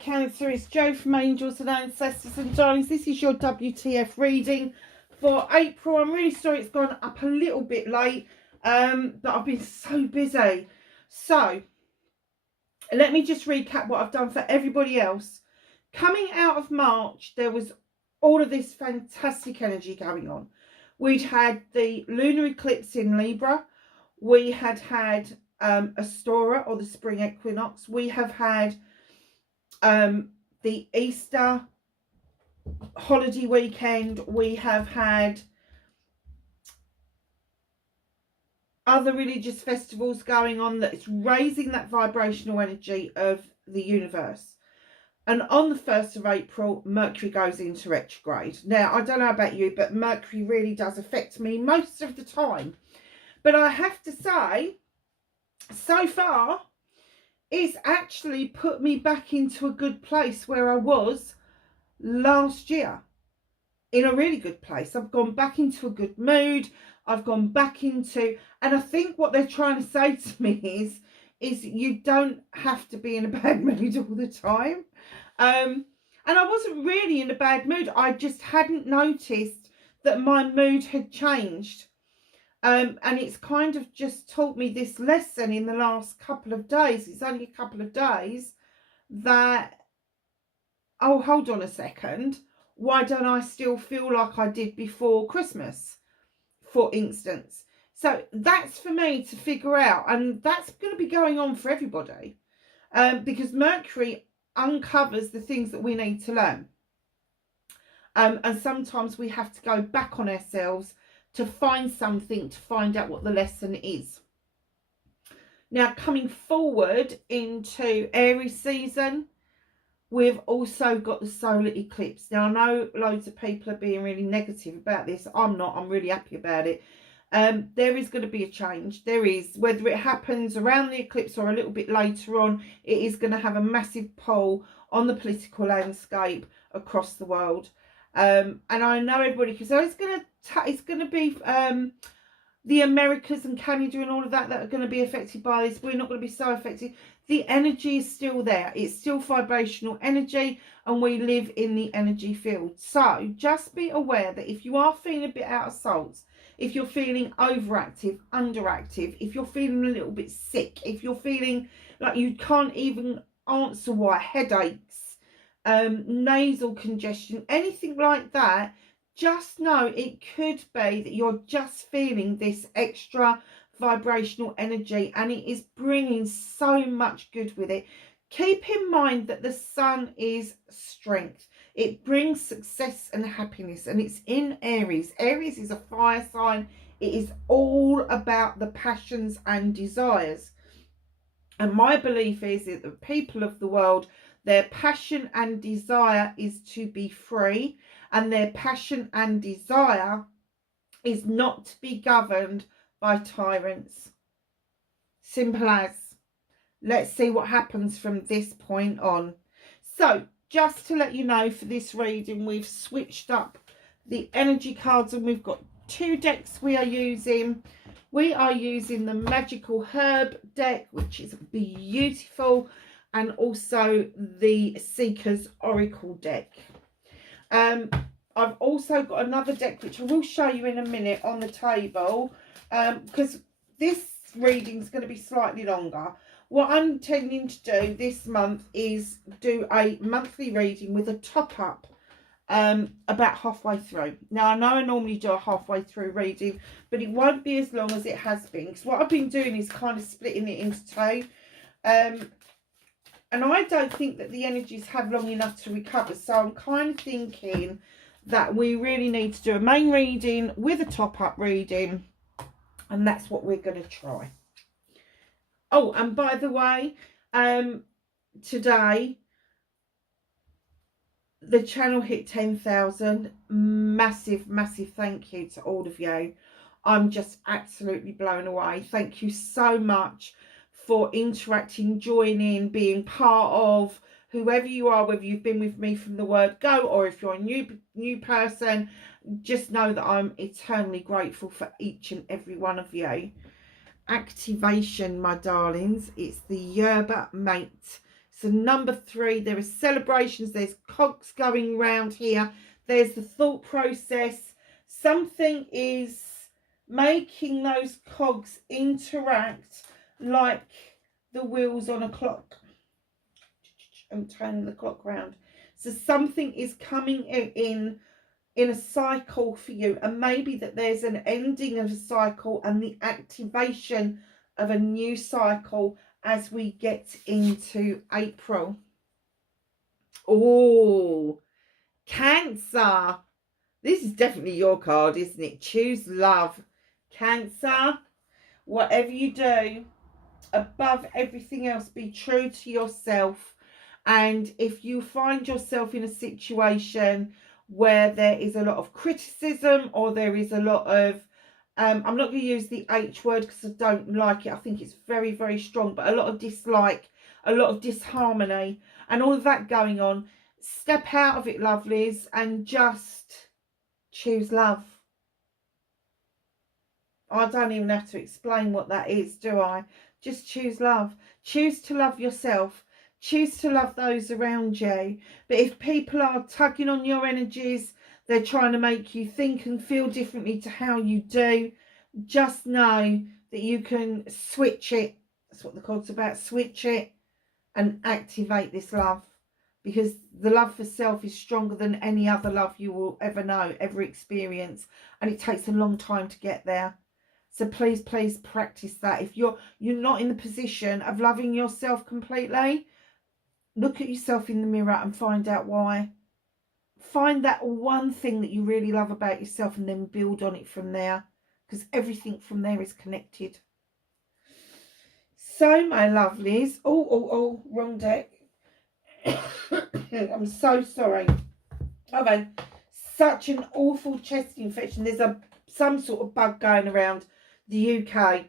Cancer, it's Jo from Angels and Ancestors and Darlings. This is your WTF reading for April. I'm really sorry it's gone up a little bit late, but I've been so busy. So let me just recap what I've done for everybody else. Coming out of March, there was all of this fantastic energy going on. We'd had the lunar eclipse in Libra. We had Astora, or the spring equinox. We have had the Easter holiday weekend. We have had other religious festivals going on that's raising that vibrational energy of the universe. And on the 1st of April, Mercury goes into retrograde. Now, I don't know about you, but Mercury really does affect me most of the time. But I have to say, so far, it's actually put me back into a good place where I was last year. In a really good place. I've gone back into a good mood. I've gone back into, and I think what they're trying to say to me is you don't have to be in a bad mood all the time. And I wasn't really in a bad mood. I just hadn't noticed that my mood had changed. And it's kind of just taught me this lesson in the last couple of days. It's only a couple of days that, oh, hold on a second. Why don't I still feel like I did before Christmas, for instance? So that's for me to figure out. And that's going to be going on for everybody. Because Mercury uncovers the things that we need to learn. And sometimes we have to go back on ourselves to find something, to find out what the lesson is. Now, coming forward into Aries season, we've also got the solar eclipse. Now, I know loads of people are being really negative about this. I'm not. I'm really happy about it. There is going to be a change. There is. Whether it happens around the eclipse or a little bit later on, it is going to have a massive pull on the political landscape across the world. And I know everybody, because it's going to be the Americas and Canada and all of that are going to be affected by this. We're not going to be so affected. The energy is still there. It's still vibrational energy, and we live in the energy field. So just be aware that if you are feeling a bit out of sorts, if you're feeling overactive, underactive, if you're feeling a little bit sick, if you're feeling like you can't even answer why, headaches, nasal congestion, anything like that, just know it could be that you're just feeling this extra vibrational energy, and it is bringing so much good with it. Keep in mind that the sun is strength. It brings success and happiness, and it's in Aries. Aries is a fire sign. It is all about the passions and desires. And my belief is that the people of the world, their passion and desire is to be free, and their passion and desire is not to be governed by tyrants. Simple as. Let's see what happens from this point on. So, just to let you know, for this reading, we've switched up the energy cards, and we've got 2 decks we are using. We are using the Magical Herb deck, which is beautiful, and also the Seeker's Oracle deck. I've also got another deck, which I will show you in a minute, on the table, because this reading is going to be slightly longer. What I'm intending to do this month is do a monthly reading with a top-up about halfway through. Now, I know I normally do a halfway through reading, but it won't be as long as it has been, because what I've been doing is kind of splitting it into 2. And I don't think that the energies have long enough to recover. So I'm kind of thinking that we really need to do a main reading with a top-up reading. And that's what we're going to try. Oh, and by the way, today, the channel hit 10,000. Massive, massive thank you to all of you. I'm just absolutely blown away. Thank you so much for interacting, joining, being part of, whoever you are, whether you've been with me from the word go or if you're a new person. Just know that I'm eternally grateful for each and every one of you. Activation, my darlings. It's the yerba mate So number 3, there are celebrations, there's cogs going round here, there's the thought process. Something is making those cogs interact like the wheels on a clock. I'm turning the clock round. So something is coming in a cycle for you, and maybe that there's an ending of a cycle and the activation of a new cycle as we get into April. Oh, Cancer. This is definitely your card, isn't it? Choose love. Cancer, whatever you do, above everything else, be true to yourself. And if you find yourself in a situation where there is a lot of criticism, or there is a lot of I'm not going to use the H word because I don't like it. I think it's very, very strong, but a lot of dislike, a lot of disharmony and all of that going on, step out of it, lovelies, and just choose love. I don't even have to explain what that is, do I? Just choose love. Choose to love yourself. Choose to love those around you. But if people are tugging on your energies, they're trying to make you think and feel differently to how you do, just know that you can switch it. That's what the card's about. Switch it and activate this love. Because the love for self is stronger than any other love you will ever know, ever experience. And it takes a long time to get there. So please, please practice that. If you're not in the position of loving yourself completely, look at yourself in the mirror and find out why. Find that one thing that you really love about yourself and then build on it from there. Because everything from there is connected. So, my lovelies. Oh, wrong deck. I'm so sorry. I've had such an awful chest infection. There's some sort of bug going around the UK.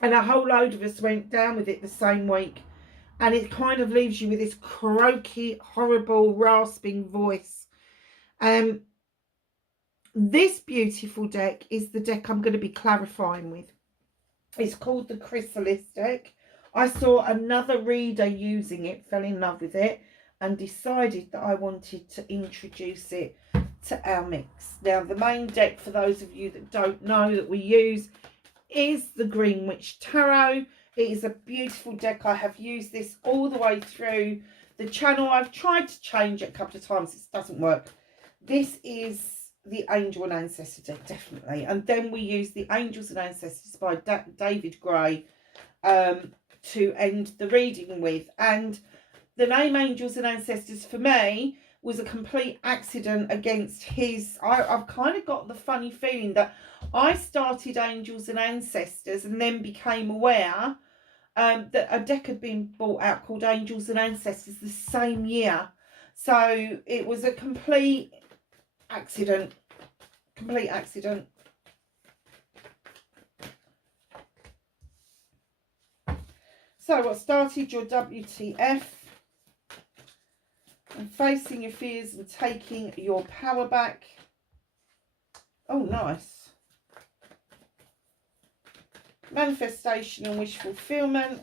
And a whole load of us went down with it the same week. And it kind of leaves you with this croaky, horrible, rasping voice. This beautiful deck is the deck I'm going to be clarifying with. It's called the Chrysalis deck. I saw another reader using it, fell in love with it, and decided that I wanted to introduce it to our mix. Now, the main deck, for those of you that don't know, that we use is the Green Witch Tarot. It is a beautiful deck. I have used this all the way through the channel. I've tried to change it a couple of times. It doesn't work. This is the Angel and Ancestor deck, definitely. And then we use the Angels and Ancestors by David Gray to end the reading with. And the name Angels and Ancestors for me was a complete accident against his. I've kind of got the funny feeling that I started Angels and Ancestors and then became aware that a deck had been bought out called Angels and Ancestors the same year. So it was a complete accident. Complete accident. So what started your WTF? And facing your fears and taking your power back. Oh, nice. Manifestation and wish fulfillment.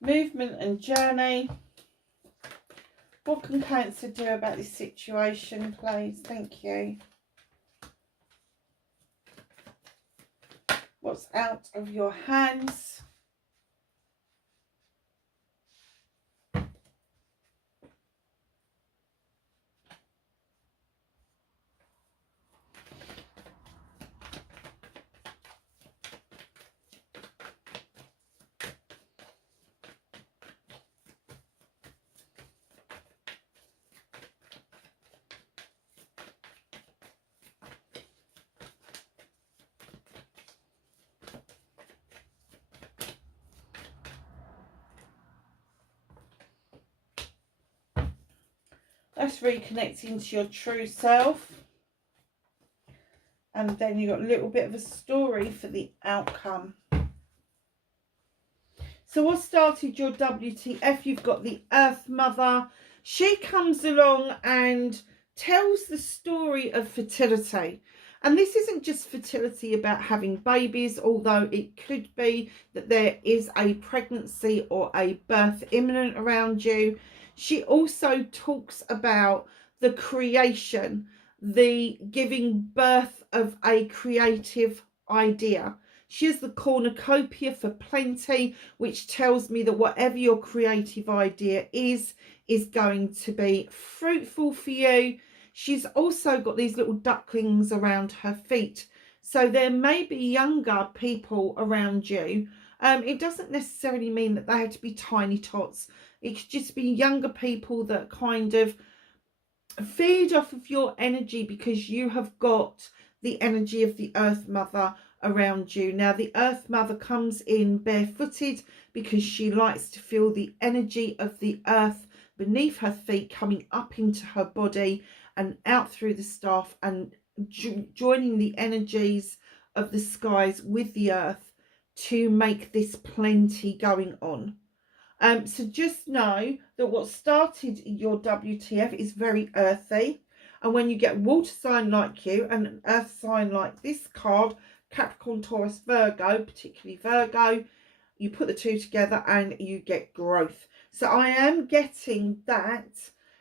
Movement and journey. What can Cancer do about this situation, please? Thank you. What's out of your hands? That's reconnecting to your true self. And then you've got a little bit of a story for the outcome. So what started your WTF? You've got the Earth Mother. She comes along and tells the story of fertility. And this isn't just fertility about having babies, although it could be that there is a pregnancy or a birth imminent around you. She also talks about the creation, the giving birth of a creative idea. She has the cornucopia for plenty, which tells me that whatever your creative idea is going to be fruitful for you. She's also got these little ducklings around her feet. So there may be younger people around you. It doesn't necessarily mean that they have to be tiny tots. It could just be younger people that kind of feed off of your energy because you have got the energy of the Earth Mother around you. Now, the Earth Mother comes in barefooted because she likes to feel the energy of the earth beneath her feet coming up into her body and out through the staff and joining the energies of the skies with the earth to make this plenty going on. So just know that what started your WTF is very earthy. And when you get water sign like you and an earth sign like this card, Capricorn, Taurus, Virgo, particularly Virgo, you put the two together and you get growth. So I am getting that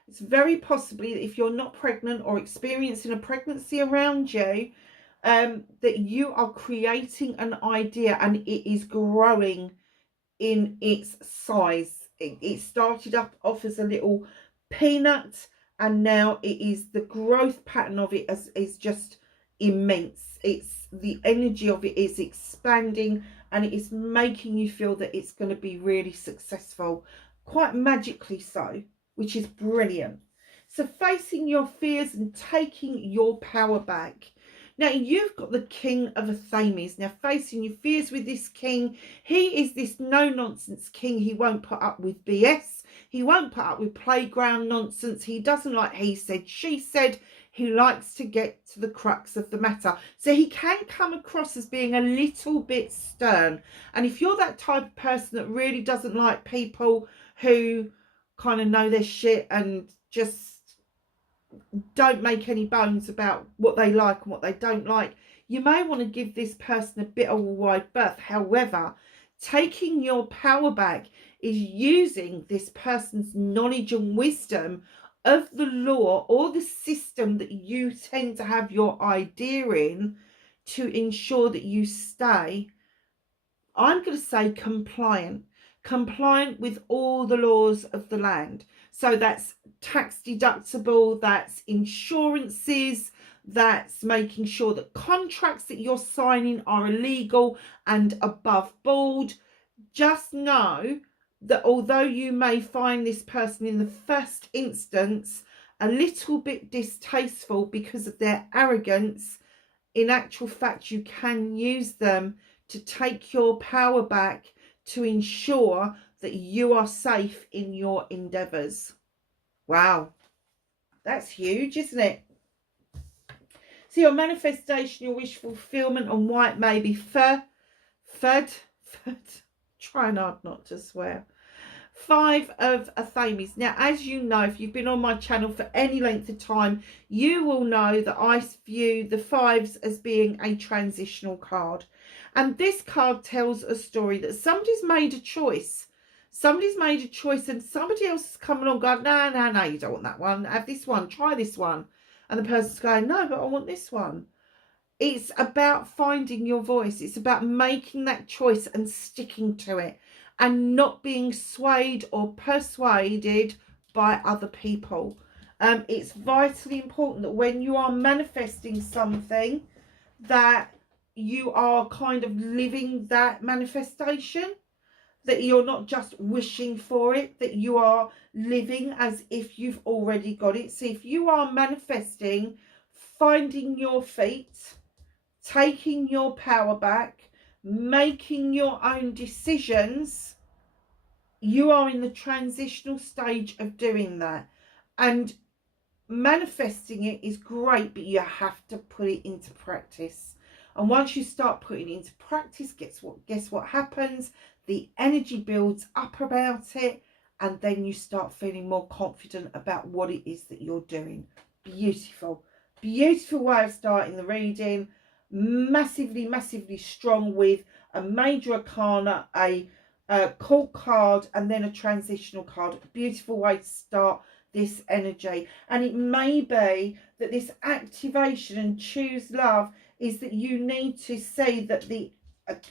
it's very possibly that if you're not pregnant or experiencing a pregnancy around you, that you are creating an idea and it is growing in its size. It started off as a little peanut and now it is the growth pattern of it is just immense. It's the energy of it is expanding and it is making you feel that it's going to be really successful, quite magically so, which is brilliant. So facing your fears and taking your power back. Now, you've got the King of Affirmations. Now, facing your fears with this king, he is this no-nonsense king. He won't put up with BS. He won't put up with playground nonsense. He doesn't like he said, she said. He likes to get to the crux of the matter. So he can come across as being a little bit stern. And if you're that type of person that really doesn't like people who kind of know their shit and just don't make any bones about what they like and what they don't like, you may want to give this person a bit of a wide berth. However, taking your power back is using this person's knowledge and wisdom of the law or the system that you tend to have your idea in to ensure that you stay, I'm going to say, compliant with all the laws of the land. So that's tax deductible, that's insurances, that's making sure that contracts that you're signing are illegal and above board. Just know that although you may find this person in the first instance a little bit distasteful because of their arrogance, in actual fact you can use them to take your power back to ensure that you are safe in your endeavours. Wow, that's huge, isn't it? So your manifestation, your wish fulfillment on white may be trying hard not to swear. 5 of Affirmations. Now, as you know, if you've been on my channel for any length of time, you will know that I view the 5s as being a transitional card. And this card tells a story that somebody's made a choice. Somebody's made a choice and somebody else has come along and gone, no, you don't want that one. Have this one, try this one. And the person's going, no, but I want this one. It's about finding your voice. It's about making that choice and sticking to it and not being swayed or persuaded by other people. It's vitally important that when you are manifesting something, that you are kind of living that manifestation, that you're not just wishing for it, that you are living as if you've already got it. So if you are manifesting, finding your feet, taking your power back, making your own decisions, you are in the transitional stage of doing that. And manifesting it is great, but you have to put it into practice. And once you start putting it into practice, guess what happens? The energy builds up about it, and then you start feeling more confident about what it is that you're doing. Beautiful. Beautiful way of starting the reading. Massively, massively strong with a major arcana, a court card, and then a transitional card. Beautiful way to start this energy. And it may be that this activation and choose love is that you need to see that the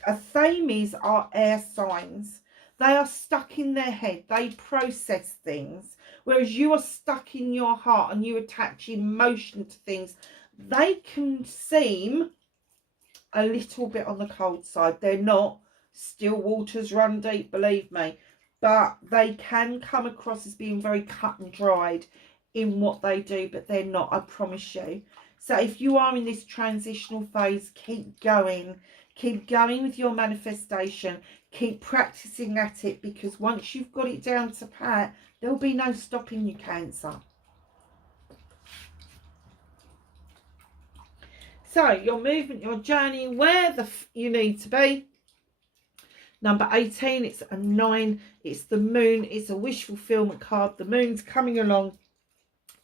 Athames are air signs. They are stuck in their head. They process things. Whereas you are stuck in your heart and you attach emotion to things. They can seem a little bit on the cold side. They're not. Still waters run deep, believe me. But they can come across as being very cut and dried in what they do, but they're not, I promise you. So if you are in this transitional phase, keep going. Keep going with your manifestation. Keep practicing at it, because once you've got it down to pat, there'll be no stopping you, Cancer. So your movement, your journey, where you need to be. Number 18, it's a 9. It's the moon. It's a wish fulfillment card. The moon's coming along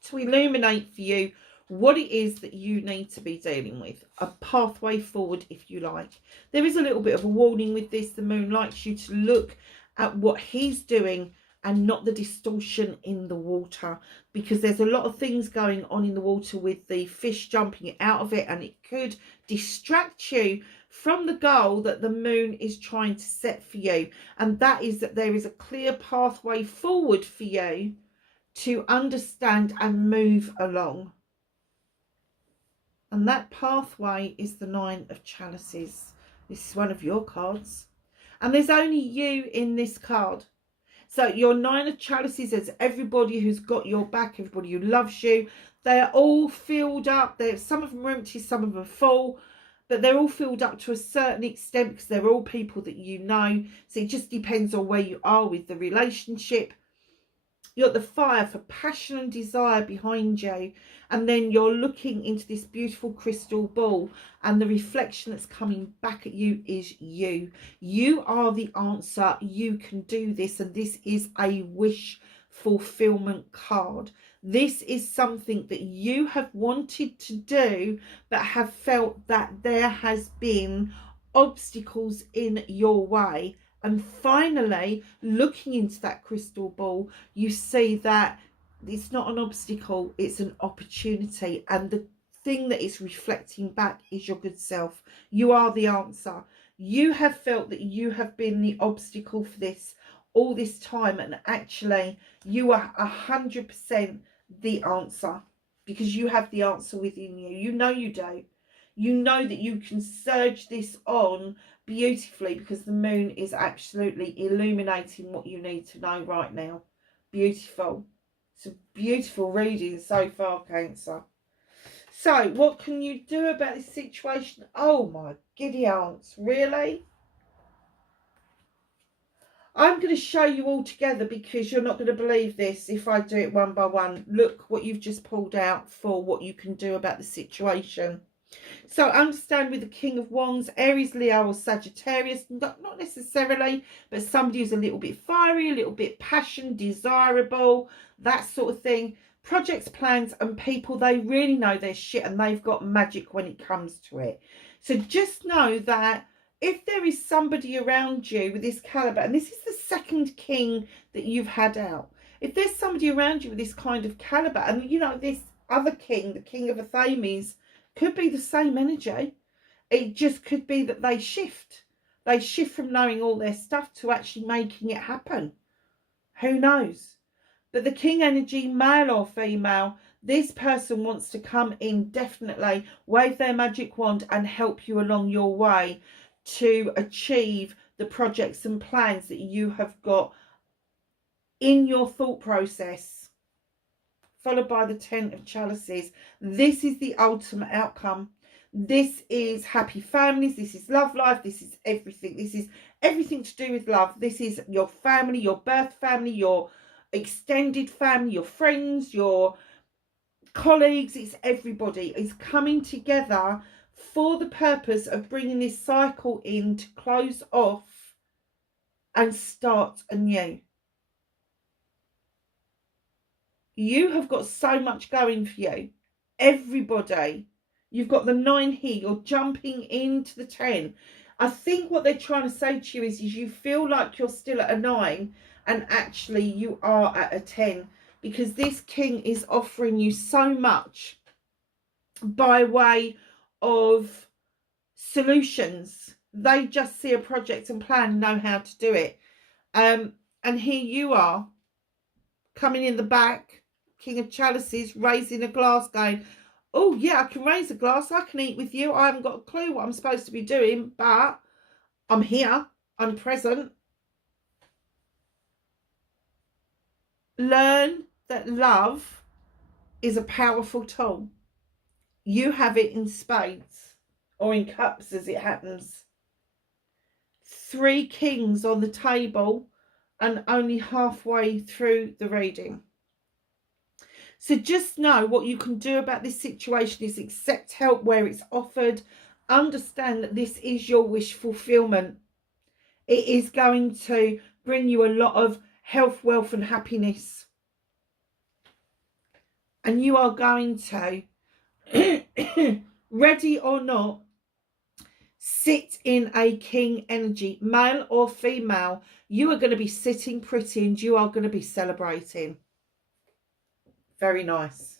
to illuminate for you what it is that you need to be dealing with. A pathway forward, if you like. There is a little bit of a warning with this. The moon likes you to look at what he's doing and not the distortion in the water, because there's a lot of things going on in the water with the fish jumping out of it, and it could distract you from the goal that the moon is trying to set for you. And that is that there is a clear pathway forward for you to understand and move along. And that pathway is the 9 of Chalices. This is one of your cards. And there's only you in this card. So your 9 of Chalices is everybody who's got your back, everybody who loves you. They're all filled up. Some of them are empty, some of them are full. But they're all filled up to a certain extent because they're all people that you know. So it just depends on where you are with the relationship. You've got the fire for passion and desire behind you. And then you're looking into this beautiful crystal ball. And the reflection that's coming back at you is you. You are the answer. You can do this. And this is a wish fulfillment card. This is something that you have wanted to do, but have felt that there has been obstacles in your way. And finally, looking into that crystal ball, you see that it's not an obstacle, it's an opportunity. And the thing that is reflecting back is your good self. You are the answer. You have felt that you have been the obstacle for this all this time, and actually you are 100% the answer, because you have the answer within you. You know you do. You know that you can surge this on beautifully, because the moon is absolutely illuminating what you need to know right now. Beautiful. It's a beautiful reading so far, Cancer. So what can you do about this situation? Oh my giddy aunts, really? I'm going to show you all together, because you're not going to believe this if I do it one by one. Look what you've just pulled out for what you can do about the situation. So understand with the King of Wands, Aries, Leo or Sagittarius, not necessarily, but somebody who's a little bit fiery, a little bit passion, desirable, that sort of thing. Projects, plans and people, they really know their shit and they've got magic when it comes to it. So just know that if there is somebody around you with this caliber, and this is the second king that you've had out, if there's somebody around you with this kind of caliber, and you know, this other king, the King of Athames, could be the same energy. It just could be that they shift. They shift from knowing all their stuff to actually making it happen. Who knows? But the king energy, male or female, this person wants to come in, definitely wave their magic wand and help you along your way to achieve the projects and plans that you have got in your thought process. Followed by the 10 of Chalices. This is the ultimate outcome. This is happy families. This is love life. This is everything. This is everything to do with love. This is your family, your birth family, your extended family, your friends, your colleagues. It's everybody. It's coming together for the purpose of bringing this cycle in to close off and start anew. You have got so much going for you. Everybody. You've got the 9 here. You're jumping into the 10. I think what they're trying to say to you is you feel like you're still at a 9 and actually you are at a 10, because this king is offering you so much by way of solutions. They just see a project and plan, know how to do it. And here you are coming in the back, King of Chalices, raising a glass, going, oh yeah, I can raise a glass, I can eat with you. I haven't got a clue what I'm supposed to be doing, but I'm here, I'm present. Learn that love is a powerful tool. You have it in spades, or in cups as it happens. 3 kings on the table and only halfway through the reading. So just know what you can do about this situation is accept help where it's offered. Understand that this is your wish fulfillment. It is going to bring you a lot of health, wealth and happiness. And you are going to, ready or not, sit in a king energy, male or female. You are going to be sitting pretty and you are going to be celebrating. Very nice.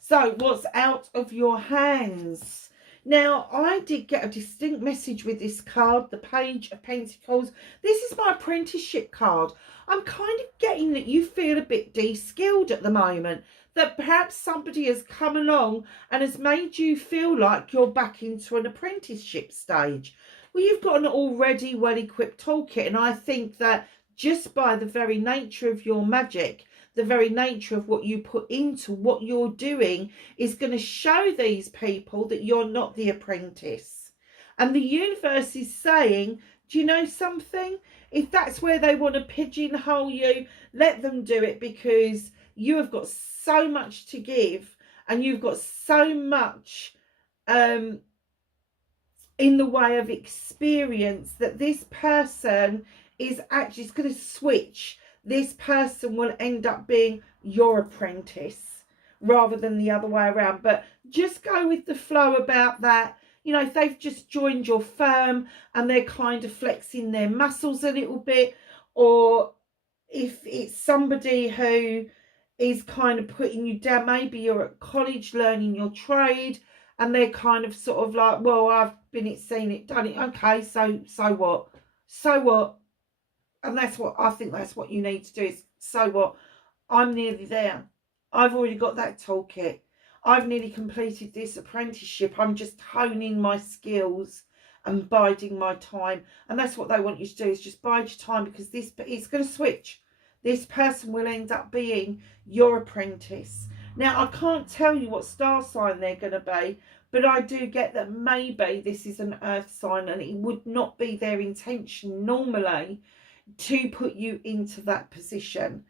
So what's out of your hands? Now, I did get a distinct message with this card, the Page of Pentacles. This is my apprenticeship card. I'm kind of getting that you feel a bit de-skilled at the moment, that perhaps somebody has come along and has made you feel like you're back into an apprenticeship stage. Well, you've got an already well-equipped toolkit, and I think that just by the very nature of your magic, the very nature of what you put into what you're doing is going to show these people that you're not the apprentice. And the universe is saying, do you know something? If that's where they want to pigeonhole you, let them do it, because you have got so much to give and you've got so much in the way of experience that this person is actually going to switch. This person will end up being your apprentice rather than the other way around. But just go with the flow about that. You know, if they've just joined your firm and they're kind of flexing their muscles a little bit, or if it's somebody who is kind of putting you down, maybe you're at college learning your trade and they're kind of sort of like, well, I've been it, seen it, done it. Okay, so what? So what? And that's what I think, that's what you need to do is, so what? I'm nearly there. I've already got that toolkit. I've nearly completed this apprenticeship. I'm just honing my skills and biding my time. And that's what they want you to do, is just bide your time, because this, it's going to switch. This person will end up being your apprentice. Now, I can't tell you what star sign they're going to be, but I do get that maybe this is an earth sign, and it would not be their intention normally to put you into that position.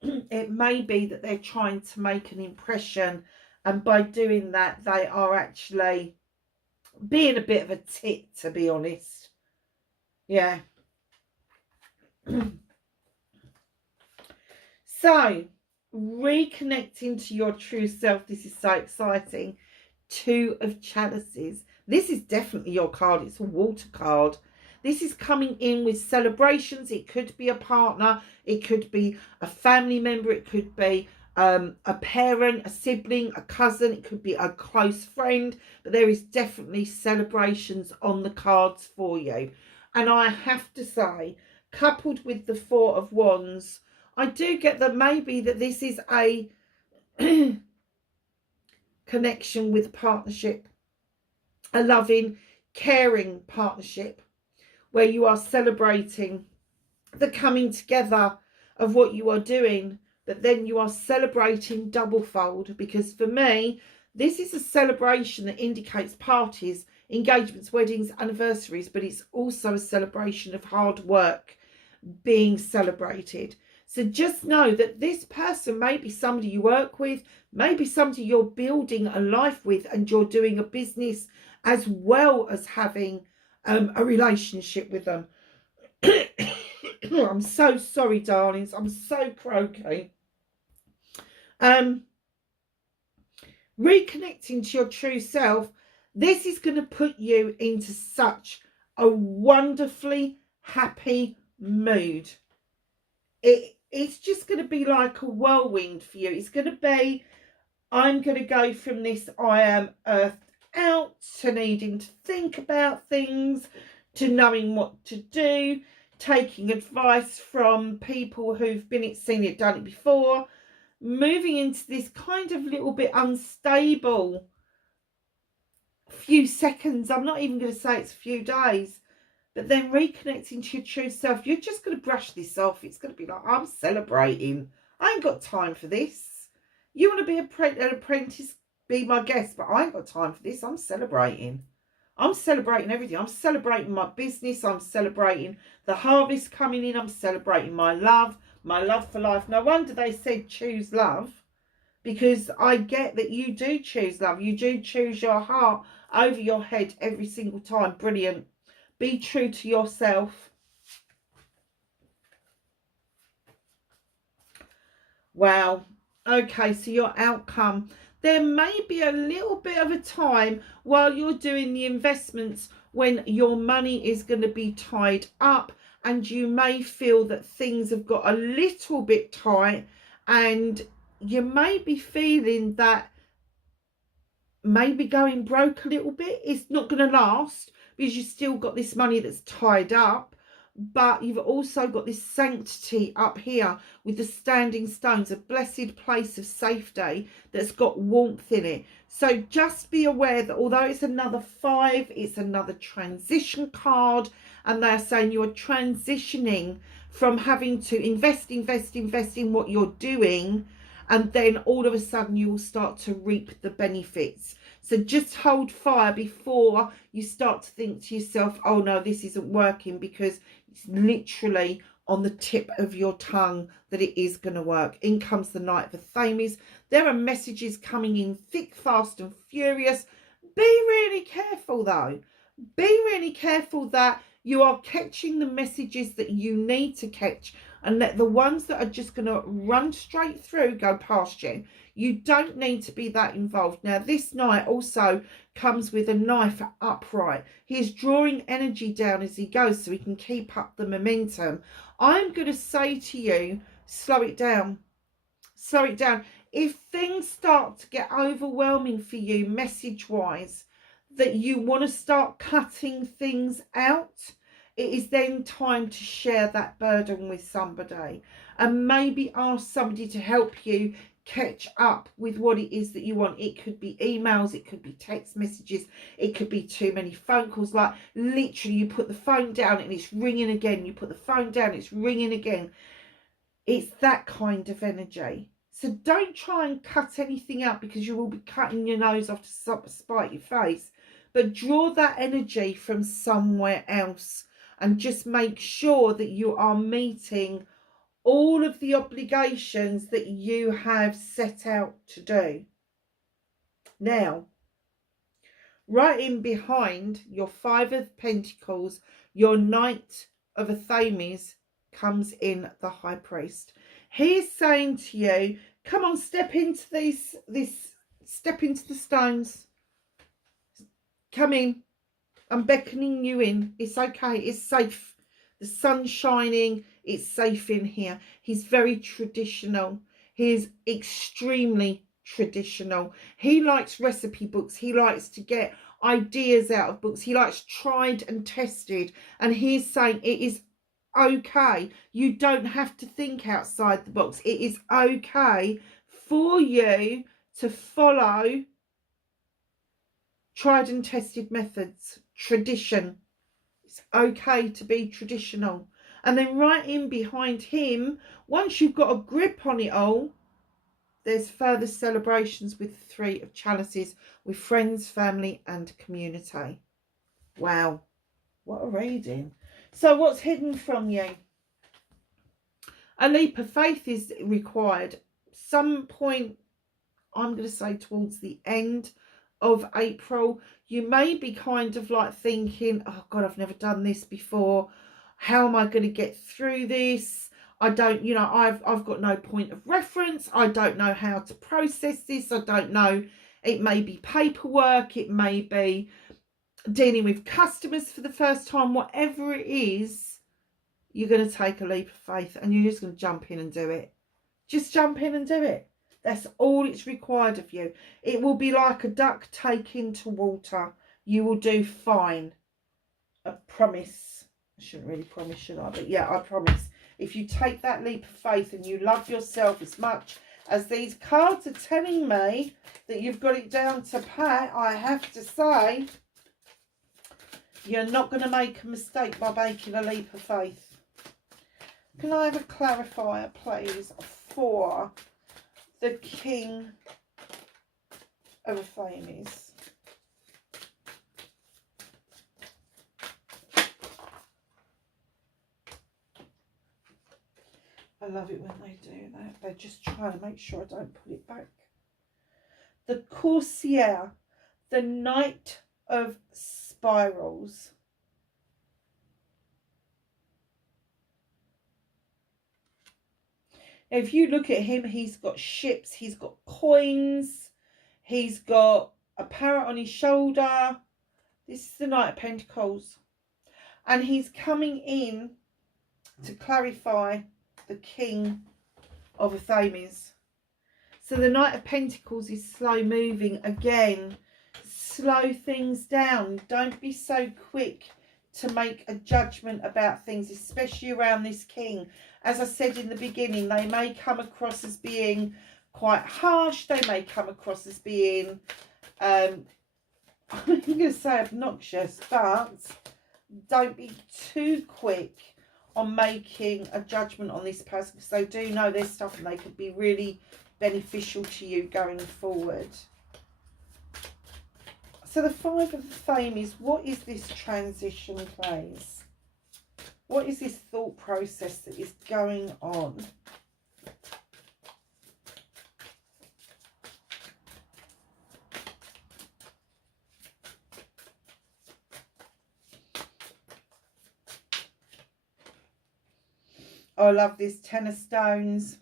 It may be that they're trying to make an impression, and by doing that they are actually being a bit of a tit, to be honest. Yeah. So reconnecting to your true self, this is so exciting. 2 of Chalices. This is definitely your card. It's a water card. This is coming in with celebrations. It could be a partner, it could be a family member, it could be a parent, a sibling, a cousin, it could be a close friend, but there is definitely celebrations on the cards for you. And I have to say, coupled with the 4 of Wands, I do get that maybe that this is a connection with partnership, a loving, caring partnership, where you are celebrating the coming together of what you are doing, but then you are celebrating doublefold, because for me, this is a celebration that indicates parties, engagements, weddings, anniversaries, but it's also a celebration of hard work being celebrated. So just know that this person may be somebody you work with, maybe somebody you're building a life with, and you're doing a business as well as having a relationship with them. I'm so sorry, darlings. I'm so croaky. Reconnecting to your true self. This is going to put you into such a wonderfully happy mood. It's just going to be like a whirlwind for you. It's going to be, I'm going to go from this I am earthed out to needing to think about things, to knowing what to do, taking advice from people who've seen it, done it before, moving into this kind of little bit unstable few seconds. I'm not even going to say it's a few days, but then reconnecting to your true self. You're just going to brush this off. It's going to be like, I'm celebrating. I ain't got time for this. You want to be an apprentice, be my guest, but I ain't got time for this. I'm celebrating. I'm celebrating everything. I'm celebrating my business. I'm celebrating the harvest coming in. I'm celebrating my love for life. No wonder they said choose love, because I get that you do choose love. You do choose your heart over your head every single time. Brilliant. Be true to yourself. Wow. Okay, so your outcome. There may be a little bit of a time while you're doing the investments when your money is going to be tied up, and you may feel that things have got a little bit tight, and you may be feeling that maybe going broke a little bit. It's not going to last because you've still got this money that's tied up, but you've also got this sanctity up here with the standing stones, a blessed place of safety that's got warmth in it. So just be aware that although it's another 5, it's another transition card, and they're saying you're transitioning from having to invest in what you're doing, and then all of a sudden you will start to reap the benefits. So just hold fire before you start to think to yourself, oh no, this isn't working, because it's literally on the tip of your tongue that it is going to work. In comes the Knight of Affirmations. There are messages coming in thick, fast and furious. Be really careful though. Be really careful that you are catching the messages that you need to catch, and let the ones that are just going to run straight through go past you. You don't need to be that involved. Now, this Knight also comes with a knife upright. He is drawing energy down as he goes so he can keep up the momentum. I'm going to say to you, slow it down. Slow it down. If things start to get overwhelming for you message-wise, that you want to start cutting things out, it is then time to share that burden with somebody, and maybe ask somebody to help you catch up with what it is that you want. It could be emails, it could be text messages, it could be too many phone calls. Like literally you put the phone down and it's ringing again, you put the phone down, it's ringing again. It's that kind of energy. So don't try and cut anything out, because you will be cutting your nose off to spite your face. But draw that energy from somewhere else, and just make sure that you are meeting all of the obligations that you have set out to do. Now, right in behind your 5 of Pentacles, your Knight of Affirmations comes in the High Priest. He is saying to you, come on, step into step into the stones. Come in. I'm beckoning you in. It's okay. It's safe. The sun's shining. It's safe in here. He's very traditional. He is extremely traditional. He likes recipe books. He likes to get ideas out of books. He likes tried and tested. And he's saying it is okay. You don't have to think outside the box. It is okay for you to follow tried and tested methods, tradition. It's okay to be traditional. And then right in behind him, once you've got a grip on it all, there's further celebrations with the 3 of Chalices, with friends, family and community. Wow, what a reading. So what's hidden from you? A leap of faith is required. Some point, I'm going to say towards the end of April, you may be kind of like thinking, oh God, I've never done this before. How am I going to get through this? I don't, you know, I've got no point of reference. I don't know how to process this. I don't know. It may be paperwork. It may be dealing with customers for the first time. Whatever it is, you're going to take a leap of faith and you're just going to jump in and do it. Just jump in and do it. That's all it's required of you. It will be like a duck taken to water. You will do fine. I promise. I shouldn't really promise, should I? But yeah, I promise. If you take that leap of faith and you love yourself as much as these cards are telling me that you've got it down to pat, I have to say, you're not going to make a mistake by making a leap of faith. Can I have a clarifier, please, for the King of Affirmations? I love it when they do that. They're just trying to make sure I don't put it back. The Courtier, the Knight of Spirals. If you look at him, he's got ships, he's got coins, he's got a parrot on his shoulder. This is the Knight of Pentacles. And he's coming in to clarify the King of Affirmations. So the Knight of Pentacles is slow moving. Again, slow things down. Don't be so quick to make a judgment about things, especially around this King. As I said in the beginning, they may come across as being quite harsh. They may come across as being, I'm going to say obnoxious, but don't be too quick on making a judgment on this person, because they do know their stuff and they could be really beneficial to you going forward. So the Five of Fame is, what is this transition, please? What is this thought process that is going on? Oh, I love this. Ten of Stones.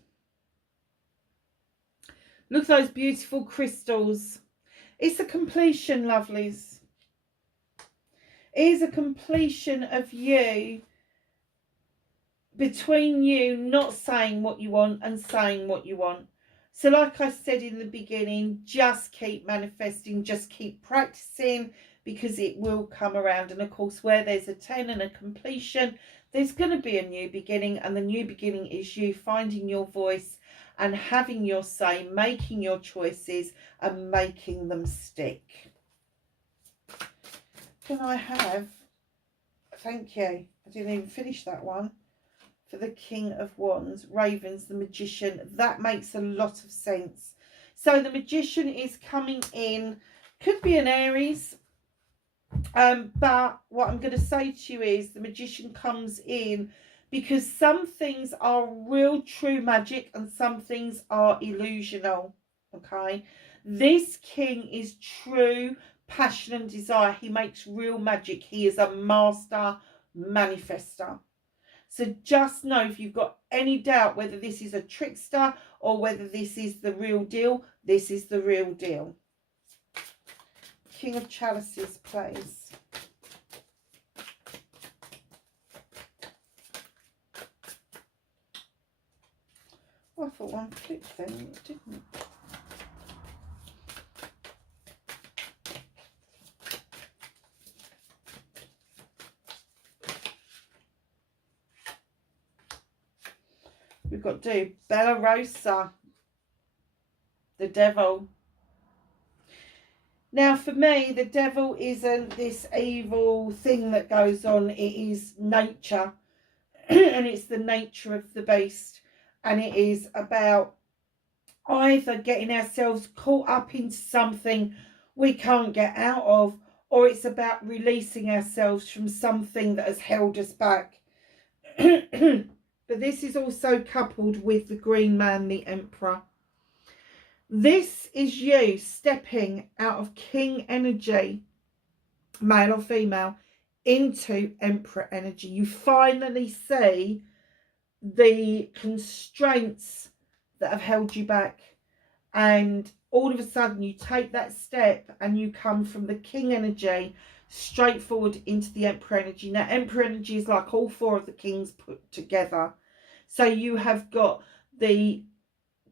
Look at those beautiful crystals. It's a completion, lovelies. It is a completion of you, between you not saying what you want and saying what you want. So like I said in the beginning, just keep manifesting, just keep practicing, because it will come around. And of course, where there's a 10 and a completion, there's going to be a new beginning, and the new beginning is you finding your voice and having your say, making your choices and making them stick. Can I have, thank you, I didn't even finish that one, for the King of Wands, Ravens, the Magician. That makes a lot of sense. So the Magician is coming in, could be an Aries, but what I'm going to say to you is the Magician comes in because some things are real true magic and some things are illusional. Okay, this King is true passion and desire. He makes real magic. He is a master manifester. So just know, if you've got any doubt whether this is a trickster or whether this is the real deal, this is the real deal. King of Chalices, please. Oh, I thought one flipped then, it didn't. We've got to do Bella Rosa, the devil. Now, for me, the devil isn't this evil thing that goes on. It is nature, and it's the nature of the beast. And it is about either getting ourselves caught up into something we can't get out of, or it's about releasing ourselves from something that has held us back. But this is also coupled with the green man, the Emperor. This is you stepping out of King energy, male or female, into Emperor energy. You finally see the constraints that have held you back, and all of a sudden you take that step and you come from the King energy straight forward into the Emperor energy. Now, Emperor energy is like all four of the kings put together. So you have got the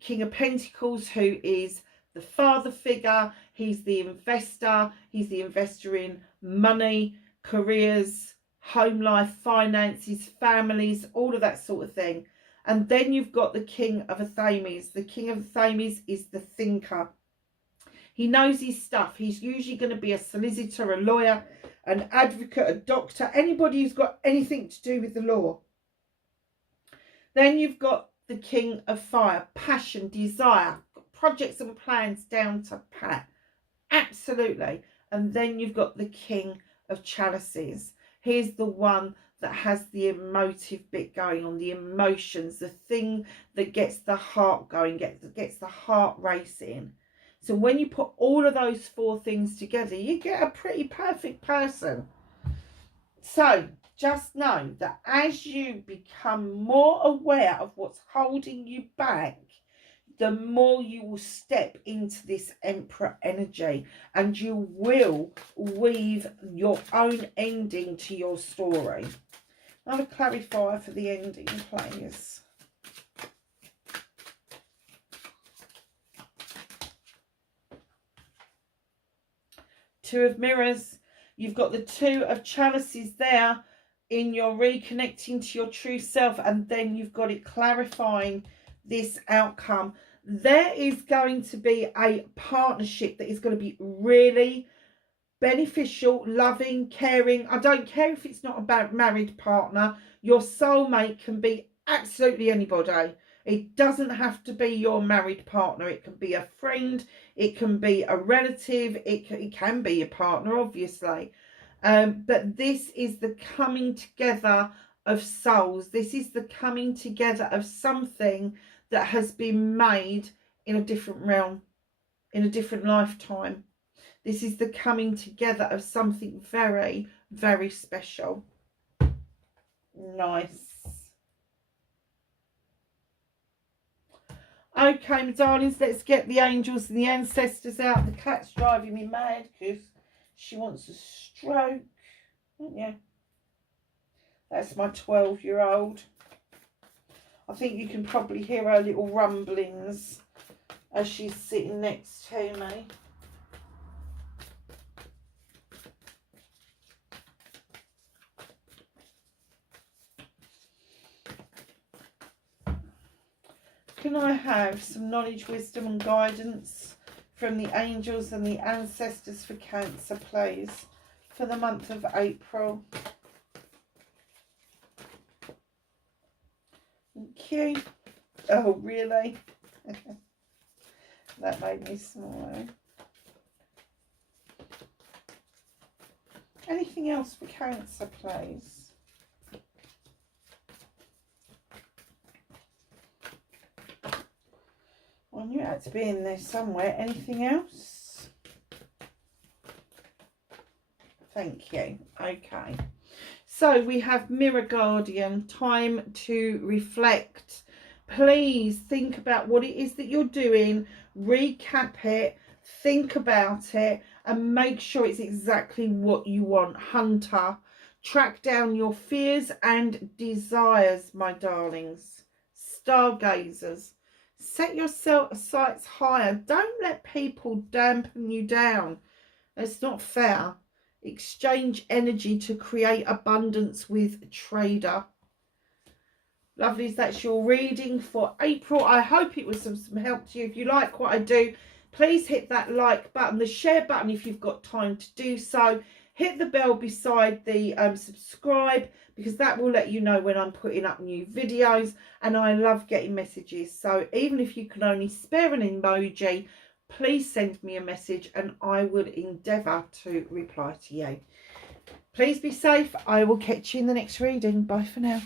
King of Pentacles, who is the father figure. He's the investor. He's the investor in money, careers, home life, finances, families, all of that sort of thing. And then you've got the King of Athames. The King of Athames is the thinker. He knows his stuff. He's usually going to be a solicitor, a lawyer, an advocate, a doctor, anybody who's got anything to do with the law. Then you've got the King of Fire, passion, desire, projects and plans down to pat. Absolutely. And then you've got the King of Chalices. Here's the one that has the emotive bit going on, the emotions, the thing that gets the heart going, gets the heart racing. So when you put all of those four things together, you get a pretty perfect person. So just know that as you become more aware of what's holding you back, the more you will step into this Emperor energy, and you will weave your own ending to your story. Another clarifier for the ending, please. Two of Mirrors. You've got the Two of Chalices there in your reconnecting to your true self, and then you've got it clarifying this outcome. There is going to be a partnership that is going to be really beneficial, loving, caring. I don't care if it's not about married partner. Your soulmate can be absolutely anybody. It doesn't have to be your married partner. It can be a friend. It can be a relative. It can be your partner, obviously. But this is the coming together of souls. This is the coming together of something that has been made in a different realm, in a different lifetime. This is the coming together of something very, very special. Nice. Okay, my darlings, let's get the angels and the ancestors out. The cat's driving me mad because she wants a stroke. Yeah. That's my 12-year-old. I think you can probably hear her little rumblings as she's sitting next to me. Can I have some knowledge, wisdom and guidance from the angels and the ancestors for Cancer, please, for the month of April? Thank you. Oh, really? That made me smile. Anything else for Cancer, please? I knew it had to be in there somewhere. Anything else? Thank you. Okay. So we have Mirror Guardian, time to reflect. Please think about what it is that you're doing, recap it, think about it, and make sure it's exactly what you want. Hunter, track down your fears and desires, my darlings. Stargazers, set your sights higher. Don't let people dampen you down. It's not fair. Exchange energy to create abundance with Trader. Lovelies, that's your reading for April. I hope it was some help to you. If you like what I do, please hit that like button, the share button if you've got time to do so. Hit the bell beside the subscribe, because that will let you know when I'm putting up new videos. And I love getting messages. So even if you can only spare an emoji, please send me a message and I will endeavour to reply to you. Please be safe. I will catch you in the next reading. Bye for now.